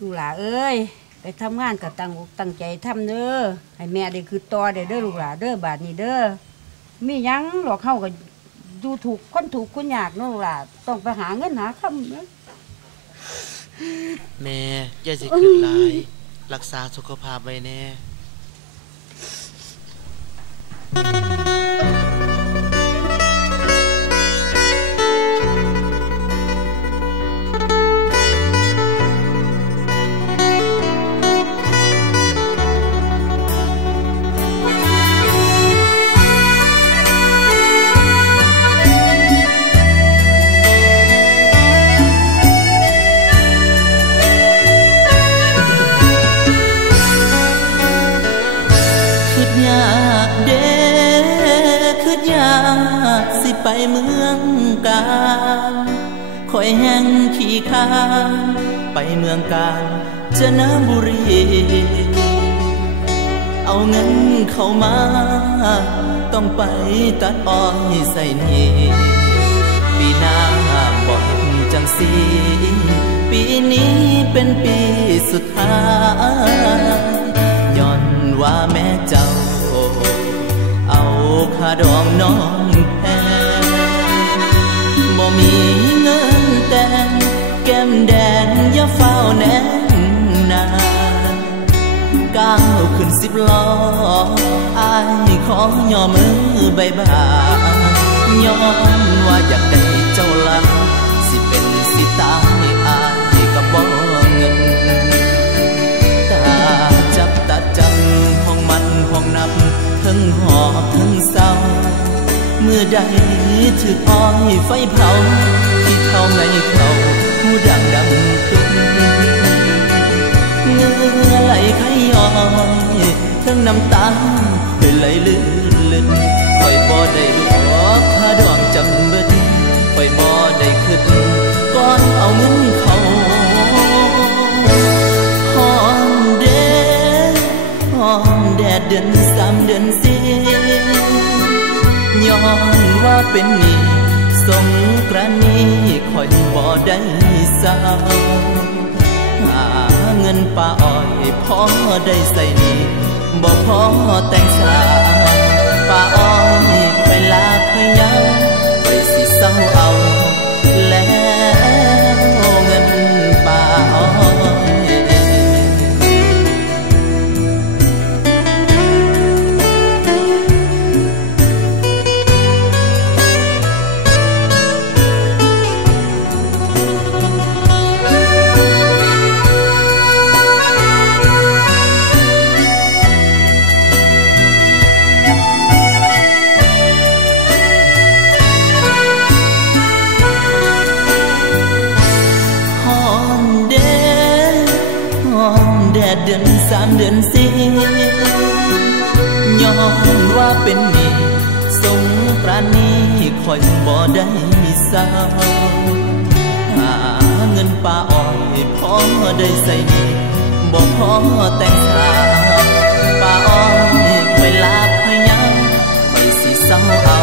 ลูกหลาเอ้ยไปทำงานกับตั้งใจทำเด้อให้แม่ได้คือต่อได้เด้อลูกหลาเด้อบาดนี้เด้อมียังหลอกเข้ากับดูถูกคนยากเนาะลูกหลาต้องไปหาเงินหาคำนะแม่อย่าสิคิดหลายรักษาสุขภาพไว้แน่ไปเมืองกาญคอยแห้งขี้ค้านไปเมืองกาญจนบุรีเอาเงินเข้ามาต้องไปตัดอ้อยใส่นี่ปีหน้าบอกเห็นจังสีปีนี้เป็นปีสุดท้ายย้อนว่าแม่เจ้าเอาค่าดองน้องแพงบ่มีเงินแต่งแก้มแดงอย่าเฝ้าแน่นนานก้าวขึ้น10 ล้ออายขอย่อมือบายบายย้อนว่าอยากได้เจ้าละสิเป็นสิตายอายก็บ่เงินตาจับตาจังห้องมันห้องนับทั้งหอบทั้งเศร้าเมื่อใดถืออ้อยไฟเผาที่เท่าไงเขาหูดังตุ้มเงื่อไหลไขย้อยทั้งน้ำตาไหลลื่นคอยบ่ได้ดูออกค่าดองจำเบิดคอยบ่ได้คิดก่อนเอาเงินเขาห้องแดดเดือน3 เดือน4ย้อนว่าเป็นนี่สงกรานต์นี้คอยบ่ได้สาวหาเงินป้าอ้อยพอได้ใส่นี่บ่พอแต่งสาวป้าอ้อยไปลาพยังไปสิเศร้าเอาแล้วเงินป้าอ้อยเดือน3 เดือน4ย้อนว่าเป็นนี่สงกรานต์นี้คอยบ่ได้สาวหาเงินป้าอ้อยพอได้ใส่นี่บ่พอแต่งสาวป้าอ้อยไปลาพยังไปสิเศร้าเอา